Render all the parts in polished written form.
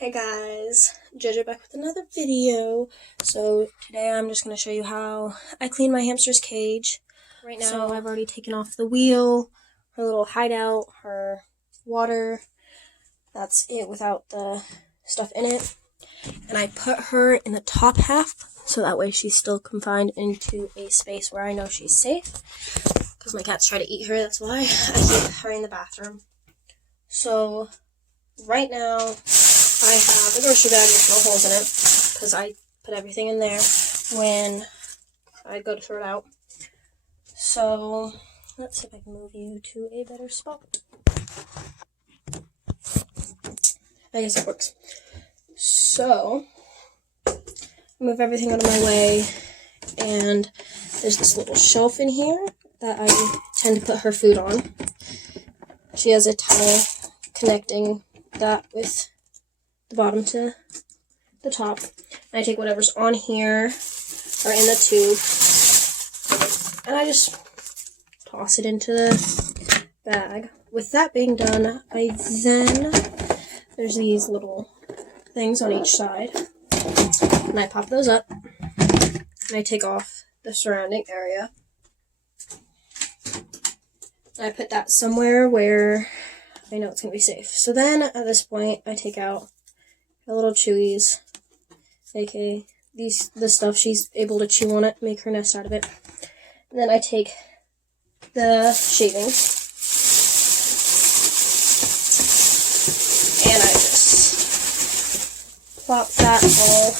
Hey guys, Jojo back with another video. So today I'm just going to show you how I clean my hamster's cage. Right now so I've already taken off the wheel, her little hideout, her water. That's it without the stuff in it. And I put her in the top half so that way she's still confined into a space where I know she's safe. Because my cats try to eat her, that's why I keep her in the bathroom. So right now I have a grocery bag with no holes in it because I put everything in there when I go to throw it out. So let's see if I can move you to a better spot. I guess it works. So move everything out of my way, and there's this little shelf in here that I tend to put her food on. She has a towel connecting that with the bottom to the top. And I take whatever's on here or in the tube and I just toss it into the bag. With that being done, there's these little things on each side, and I pop those up and I take off the surrounding area. And I put that somewhere where I know it's going to be safe. So then at this point I take out the little chewies, aka the stuff she's able to chew on it, make her nest out of it. And then I take the shavings and I just plop that all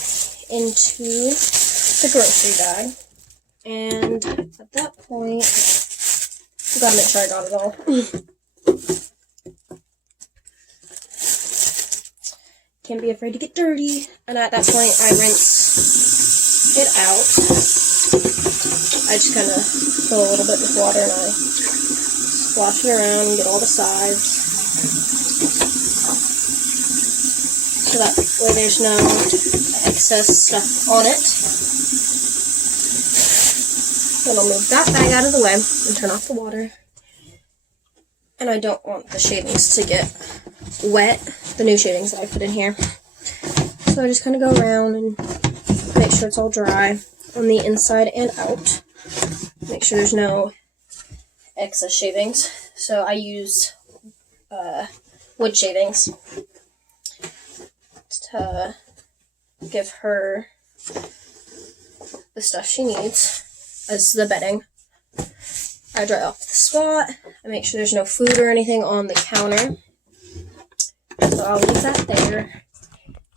into the grocery bag. And at that point, I gotta make sure I got it all. Can't be afraid to get dirty. And at that point, I rinse it out. I just kind of fill a little bit with water and I splash it around and get all the sides. So that way there's no excess stuff on it. Then I'll move that bag out of the way and turn off the water. And I don't want the shavings to get wet, the new shavings that I put in here. So I just kind of go around and make sure it's all dry on the inside and out. Make sure there's no excess shavings. So I use wood shavings to give her the stuff she needs as the bedding. I dry off the spot. I make sure there's no food or anything on the counter. So I'll leave that there.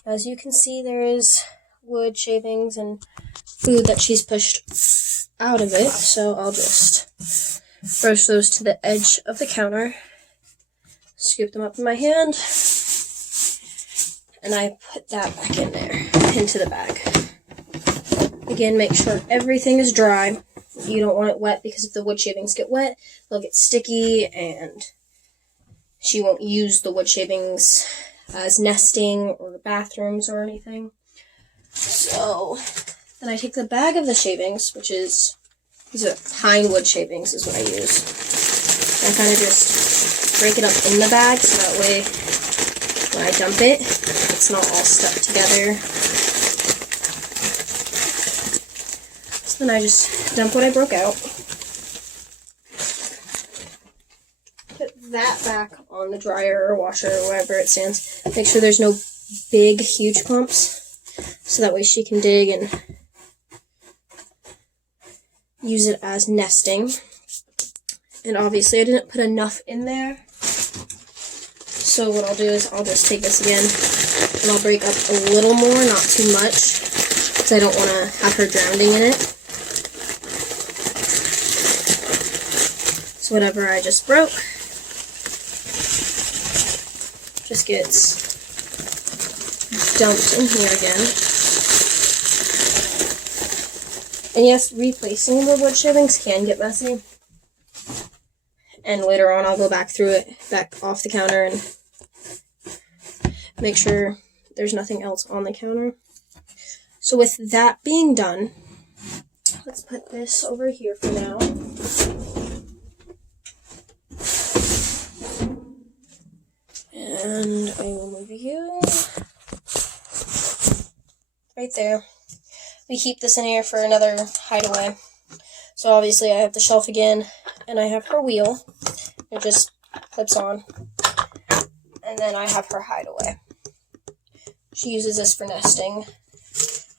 As you can see, there is wood shavings and food that she's pushed out of it. So I'll just brush those to the edge of the counter, scoop them up in my hand, and I put that back in there, into the bag. Again, make sure everything is dry. You don't want it wet because if the wood shavings get wet, they'll get sticky and she won't use the wood shavings as nesting or bathrooms or anything. So then I take the bag of the shavings, which is, these are pine wood shavings is what I use. I kind of just break it up in the bag so that way when I dump it, it's not all stuck together. So then I just dump what I broke out. Put that back on the dryer or washer or wherever it stands. Make sure there's no big, huge clumps, so that way she can dig and use it as nesting. And obviously I didn't put enough in there, so what I'll do is I'll just take this again and I'll break up a little more, not too much, because I don't want to have her drowning in it. So whatever I just broke just gets dumped in here again. And yes, replacing the wood shavings can get messy. And later on I'll go back through it, back off the counter, and make sure there's nothing else on the counter. So with that being done, let's put this over here for now. And I will move you right there. We keep this in here for another hideaway. So obviously I have the shelf again, and I have her wheel. It just clips on. And then I have her hideaway. She uses this for nesting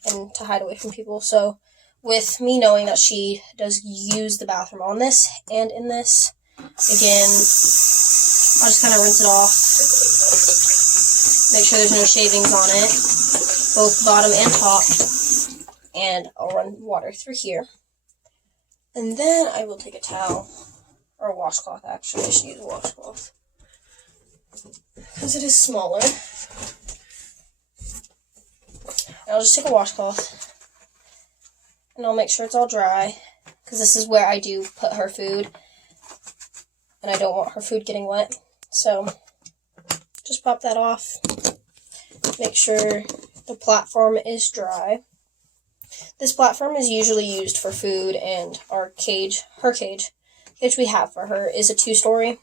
and to hide away from people. So with me knowing that she does use the bathroom on this and in this, again, I'll just kind of rinse it off. Make sure there's no shavings on it, both bottom and top. And I'll run water through here. And then I will take a towel, or a washcloth actually. I should use a washcloth, because it is smaller. I'll just take a washcloth, and I'll make sure it's all dry, because this is where I do put her food, and I don't want her food getting wet. So just pop that off. Make sure the platform is dry. This platform is usually used for food, and our cage, her cage we have for her is a 2-story.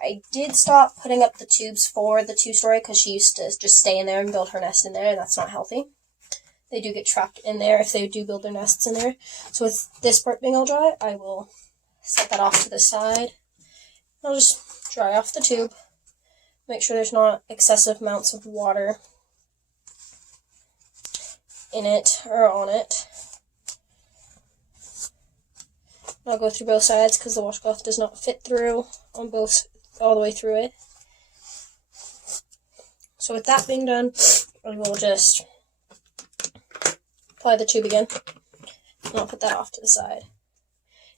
I did stop putting up the tubes for the 2-story because she used to just stay in there and build her nest in there, and that's not healthy. They do get trapped in there if they do build their nests in there. So with this part being all dry, I will set that off to the side. I'll just dry off the tube. Make sure there's not excessive amounts of water in it or on it. I'll go through both sides because the washcloth does not fit through on both, all the way through it. So with that being done, I will just apply the tube again, and I'll put that off to the side.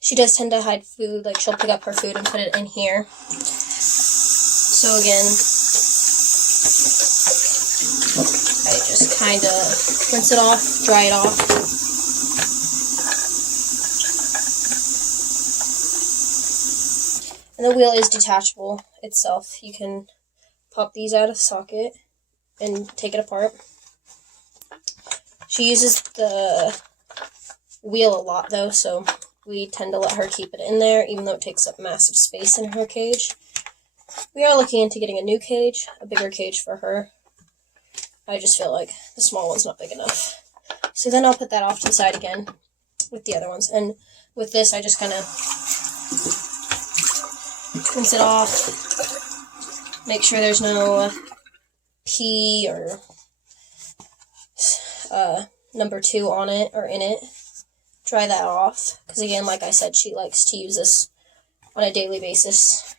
She does tend to hide food, like she'll pick up her food and put it in here. So again, I just kind of rinse it off, dry it off. And the wheel is detachable itself. You can pop these out of the socket and take it apart. She uses the wheel a lot though, so we tend to let her keep it in there, even though it takes up massive space in her cage. We are looking into getting a new cage, a bigger cage for her. I just feel like the small one's not big enough. So then I'll put that off to the side again with the other ones. And with this, I just kind of rinse it off, make sure there's no pee or number 2 on it or in it. Dry that off, because again, like I said, she likes to use this on a daily basis.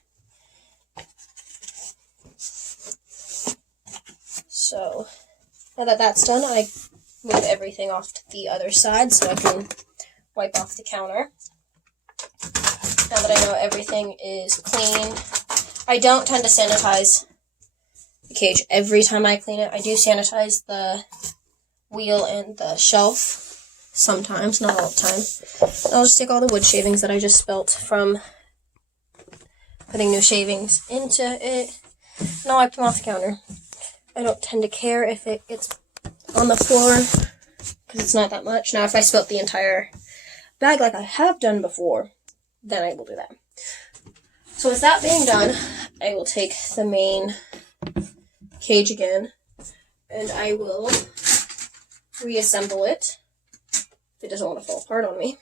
So now that that's done, I move everything off to the other side so I can wipe off the counter. Now that I know everything is clean, I don't tend to sanitize the cage every time I clean it. I do sanitize the wheel and the shelf sometimes, not all the time. I'll just take all the wood shavings that I just spilt from putting new shavings into it, and I'll wipe them off the counter. I don't tend to care if it gets on the floor, because it's not that much. Now, if I spilt the entire bag like I have done before, then I will do that. So with that being done, I will take the main cage again, and I will reassemble it. If it doesn't want to fall apart on me.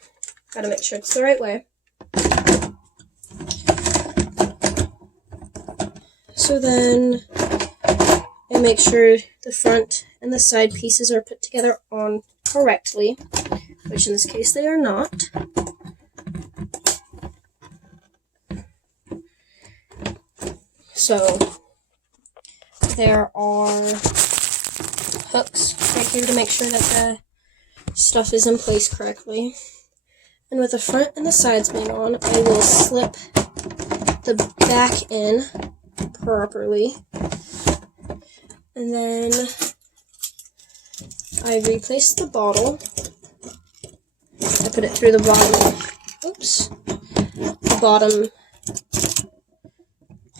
Gotta make sure it's the right way. So then I make sure the front and the side pieces are put together on correctly, which in this case they are not. So there are hooks right here to make sure that the stuff is in place correctly. And with the front and the sides being on, I will slip the back in properly. And then I replace the bottle. I put it through the bottom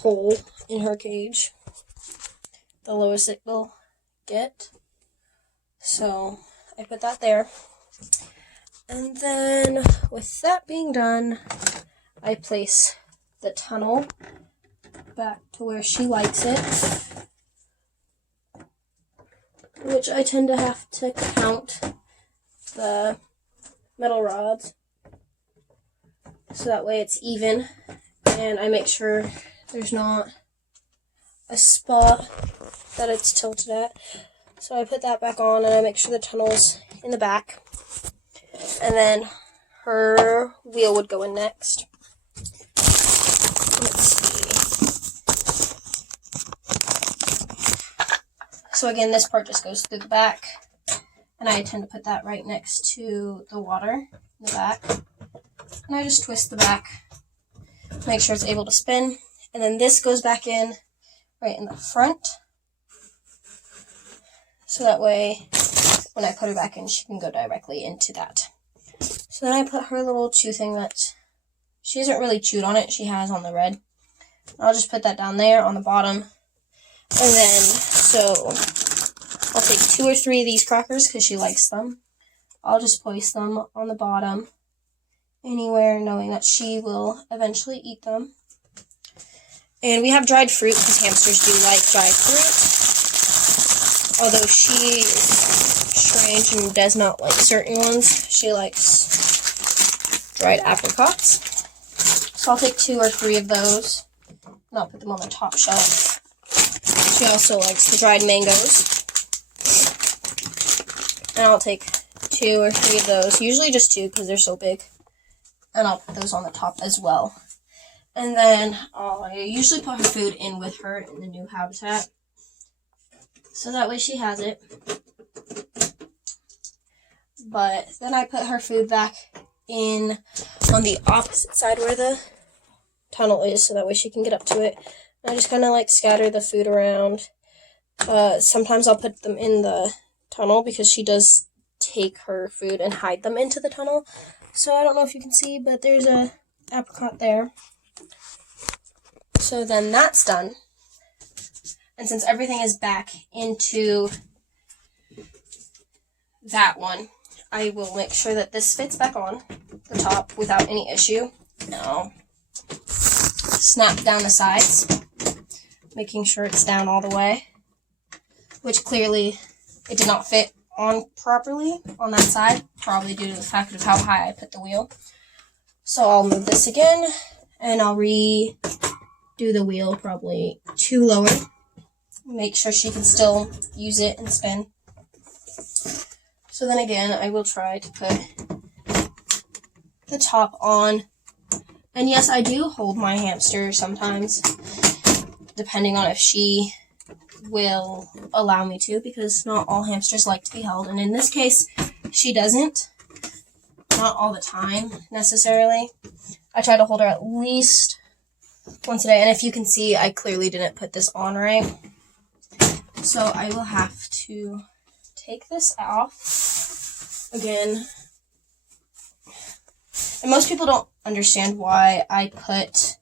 hole in her cage, the lowest it will get. So I put that there. And then with that being done, I place the tunnel back to where she likes it. which I tend to have to count the metal rods so that way it's even, and I make sure there's not a spot that it's tilted at. So I put that back on and I make sure the tunnel's in the back, and then her wheel would go in next. Let's see. So again, this part just goes through the back, and I tend to put that right next to the water in the back. And I just twist the back, make sure it's able to spin, and then this goes back in right in the front. So that way, when I put her back in, she can go directly into that. So then I put her little chew thing that she hasn't really chewed on it, she has on the red. I'll just put that down there on the bottom. And then, so I'll take 2 or 3 of these crackers because she likes them. I'll just place them on the bottom anywhere, knowing that she will eventually eat them. And we have dried fruit because hamsters do like dried fruit. Although she is strange and does not like certain ones. She likes dried apricots. So I'll take 2 or 3 of those, and I'll put them on the top shelf. She also likes the dried mangoes. And I'll take 2 or 3 of those, usually just 2 because they're so big. And I'll put those on the top as well. And then I usually put her food in with her in the new habitat, so that way she has it. But then I put her food back in on the opposite side where the tunnel is, so that way she can get up to it. And I just kind of like scatter the food around. Sometimes I'll put them in the tunnel because she does take her food and hide them into the tunnel. So I don't know if you can see, but there's a apricot there. So then that's done. And since everything is back into that one, I will make sure that this fits back on the top without any issue. And I'll snap down the sides, making sure it's down all the way, which clearly it did not fit on properly on that side, probably due to the fact of how high I put the wheel. So I'll move this again, and I'll redo the wheel probably 2 lower. Make sure she can still use it and spin. So then again, I will try to put the top on. And yes, I do hold my hamster sometimes, depending on if she will allow me to, because not all hamsters like to be held. And in this case, she doesn't. Not all the time, necessarily. I try to hold her at least once a day. And if you can see, I clearly didn't put this on right. So I will have to take this off again. And most people don't understand why I put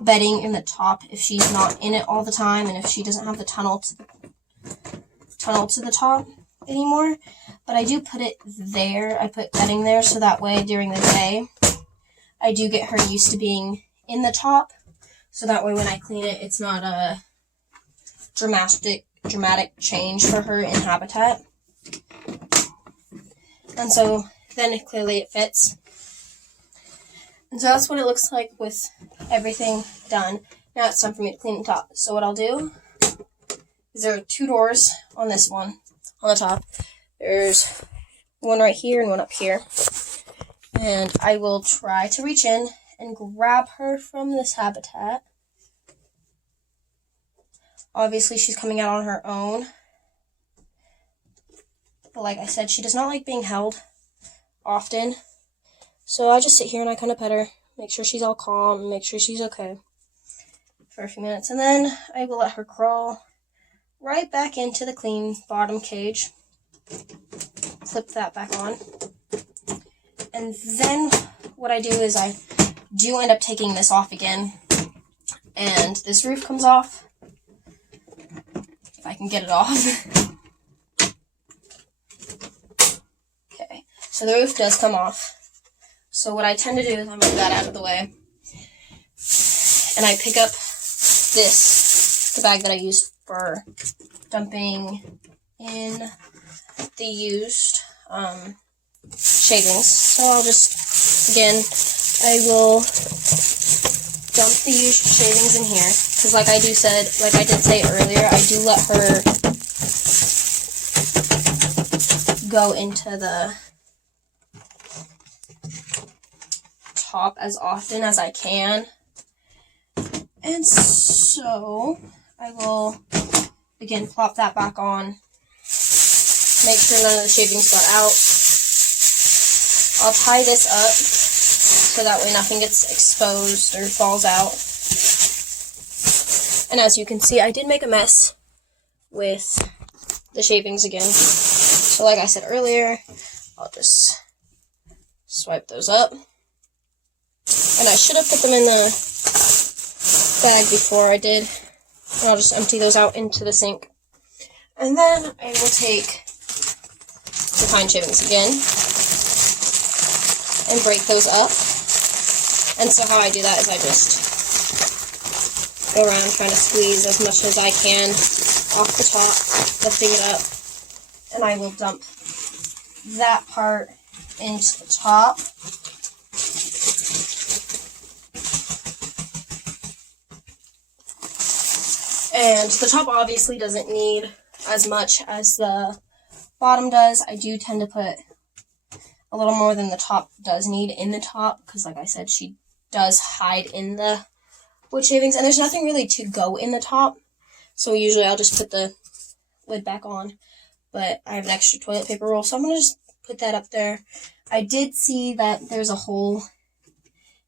bedding in the top if she's not in it all the time and if she doesn't have the tunnel to the top anymore. But I do put it there. I put bedding there so that way during the day I do get her used to being in the top. So that way when I clean it, it's not a dramatic change for her in habitat. And so then clearly it fits. And so that's what it looks like with everything done. Now it's time for me to clean the top. So what I'll do is there are 2 doors on this one, on the top. There's one right here and one up here. And I will try to reach in and grab her from this habitat. Obviously, she's coming out on her own. But like I said, she does not like being held often. So I just sit here and I kind of pet her, make sure she's all calm, and make sure she's okay for a few minutes. And then I will let her crawl right back into the clean bottom cage. Flip that back on. And then what I do is I do end up taking this off again. And this roof comes off. If I can get it off. Okay, so the roof does come off. So what I tend to do is I move that out of the way. And I pick up the bag that I used for dumping in the used shavings. So I'll just, again, I will dump the used shavings in here, because like I did say earlier, I do let her go into the top as often as I can. And so I will, again, plop that back on. Make sure none of the shavings got out. I'll tie this up so that way nothing gets exposed or falls out. And as you can see, I did make a mess with the shavings again. So like I said earlier, I'll just swipe those up. And I should have put them in the bag before I did. And I'll just empty those out into the sink. And then I will take the fine shavings again and break those up. And so how I do that is I just go around trying to squeeze as much as I can off the top, lifting it up, and I will dump that part into the top. And the top obviously doesn't need as much as the bottom does. I do tend to put a little more than the top does need in the top, because like I said, she does hide in the wood shavings, and there's nothing really to go in the top, so usually I'll just put the lid back on. But I have an extra toilet paper roll, so I'm going to just put that up there. I did see that there's a hole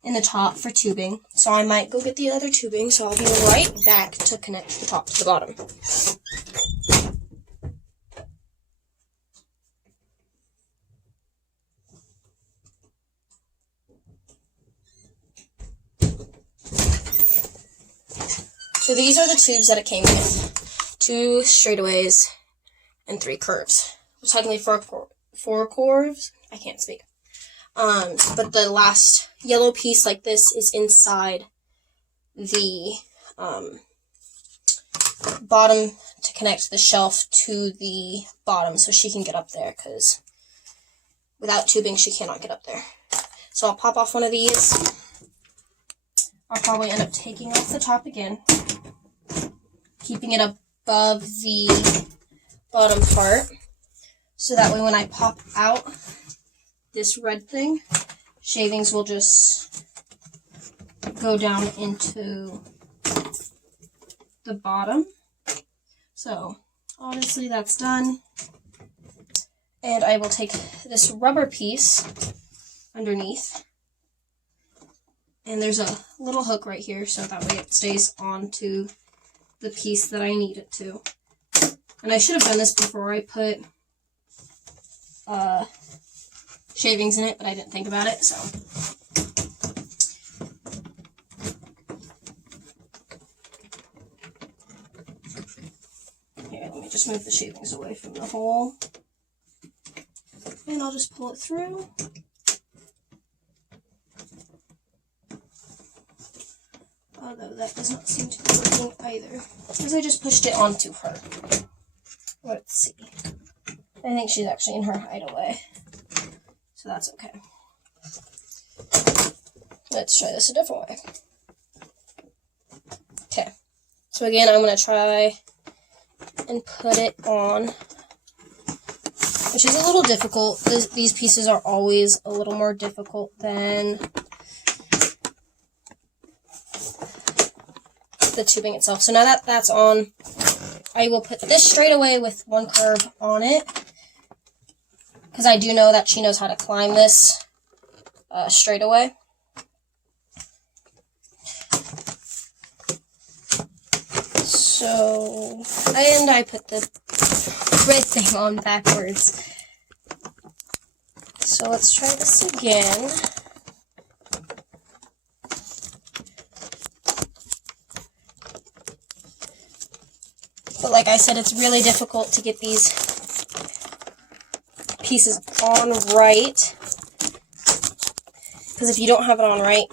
in the top for tubing, so I might go get the other tubing, so I'll be right back to connect the top to the bottom. So these are the tubes that it came with. 2 straightaways and 3 curves. Well, technically 4 curves. I can't speak. But the last yellow piece like this is inside the bottom to connect the shelf to the bottom so she can get up there, because without tubing she cannot get up there. So I'll pop off one of these. I'll probably end up taking off the top again, keeping it above the bottom part, so that way when I pop out this red thing, shavings will just go down into the bottom. So obviously that's done, and I will take this rubber piece underneath, and there's a little hook right here, so that way it stays onto the piece that I need it to. And I should have done this before I put shavings in it, but I didn't think about it, so. Here, let me just move the shavings away from the hole. And I'll just pull it through. Although that does not seem to be working either, because I just pushed it onto her. Let's see. I think she's actually in her hideaway, so that's okay. Let's try this a different way. Okay, so again, I'm going to try and put it on, which is a little difficult. These pieces are always a little more difficult than the tubing itself. So now that that's on, I will put this straight away with 1 curve on it, because I do know that she knows how to climb this straight away. So, and I put the red thing on backwards. So let's try this again. But like I said, it's really difficult to get these pieces on right, because if you don't have it on right,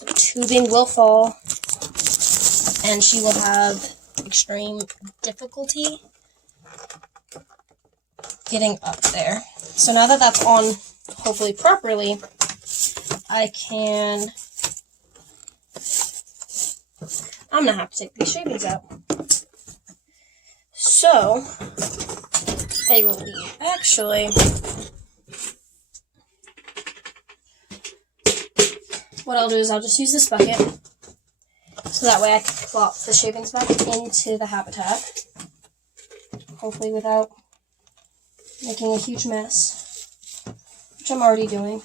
the tubing will fall, and she will have extreme difficulty getting up there. So now that that's on, hopefully properly, I'm gonna have to take these shavings out. So, I will be actually, what I'll do is I'll just use this bucket, so that way I can plop the shavings back into the habitat, hopefully without making a huge mess, which I'm already doing.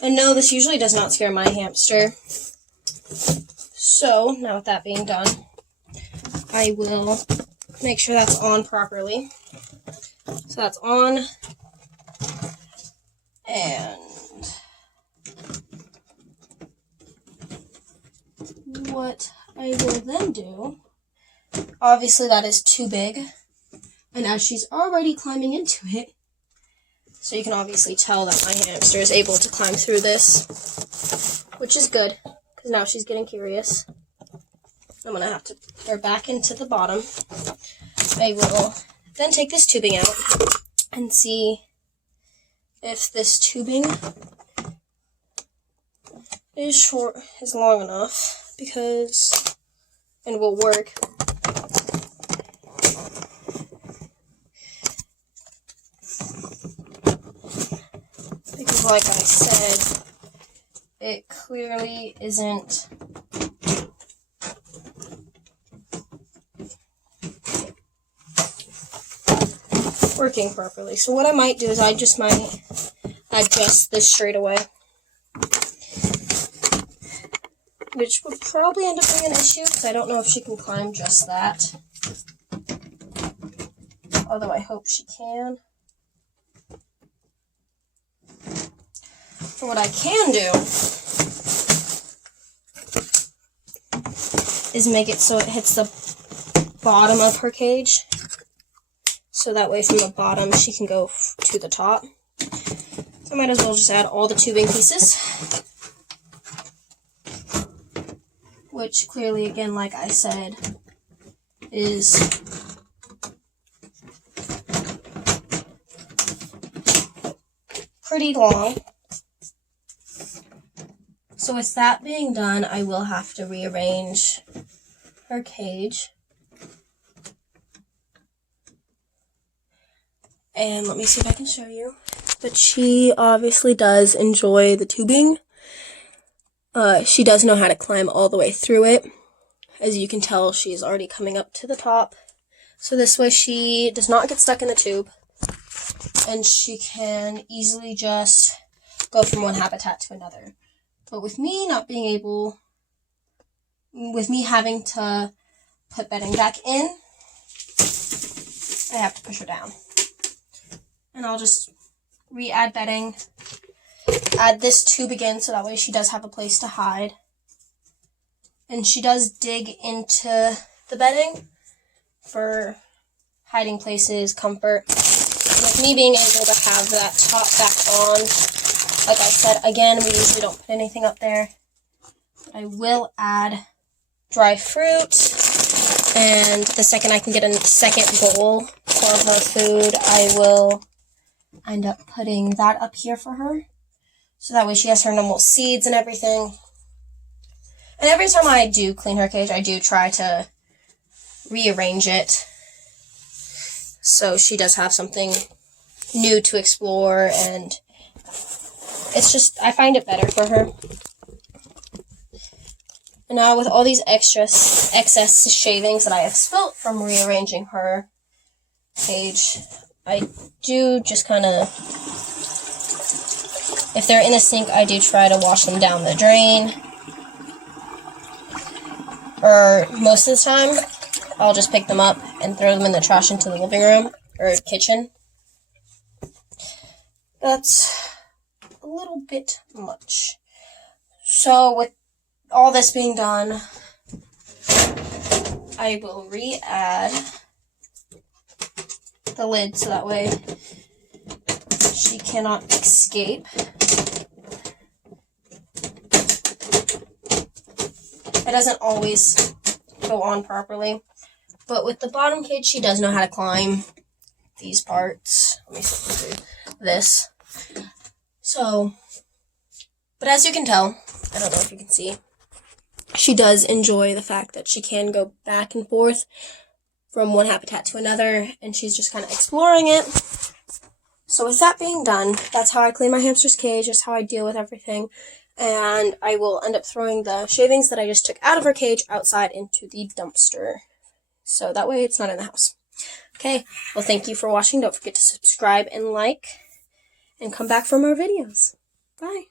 And no, this usually does not scare my hamster. So, now with that being done, I will make sure that's on properly. So that's on. And what I will then do, obviously that is too big. And as she's already climbing into it, so you can obviously tell that my hamster is able to climb through this, which is good, because now she's getting curious. I'm going to have to put her back into the bottom. I will then take this tubing out and see if this tubing is long enough, and will work. Because like I said, it clearly isn't working properly. So what I might do is I just might adjust this straight away, which would probably end up being an issue because I don't know if she can climb just that. Although I hope she can. So what I can do is make it so it hits the bottom of her cage. So that way from the bottom she can go to the top. So I might as well just add all the tubing pieces. Which clearly, again, like I said, is pretty long. So with that being done, I will have to rearrange her cage. And let me see if I can show you. But she obviously does enjoy the tubing. She does know how to climb all the way through it. As you can tell, she is already coming up to the top. So this way she does not get stuck in the tube. And she can easily just go from one habitat to another. But with me having to put bedding back in, I have to push her down. And I'll just re-add bedding, add this tube again so that way she does have a place to hide. And she does dig into the bedding for hiding places, comfort. With me being able to have that top back on, like I said, again, we usually don't put anything up there. But I will add dry fruit, and the second I can get a second bowl for her food, I will end up putting that up here for her. So that way she has her normal seeds and everything. And every time I do clean her cage, I do try to rearrange it so she does have something new to explore, and it's just, I find it better for her. And now with all these excess shavings that I have spilt from rearranging her cage, I do just kind of, if they're in a sink, I do try to wash them down the drain. Or most of the time, I'll just pick them up and throw them in the trash into the living room or kitchen. That's a little bit much. So with all this being done, I will re-add the lid so that way she cannot escape. It doesn't always go on properly, but with the bottom cage, she does know how to climb these parts. Let me see this. So, but as you can tell, I don't know if you can see, she does enjoy the fact that she can go back and forth from one habitat to another, and she's just kind of exploring it. So with that being done, that's how I clean my hamster's cage. That's how I deal with everything. And I will end up throwing the shavings that I just took out of her cage outside into the dumpster. So that way it's not in the house. Okay, well, thank you for watching. Don't forget to subscribe and like, and come back for more videos. Bye.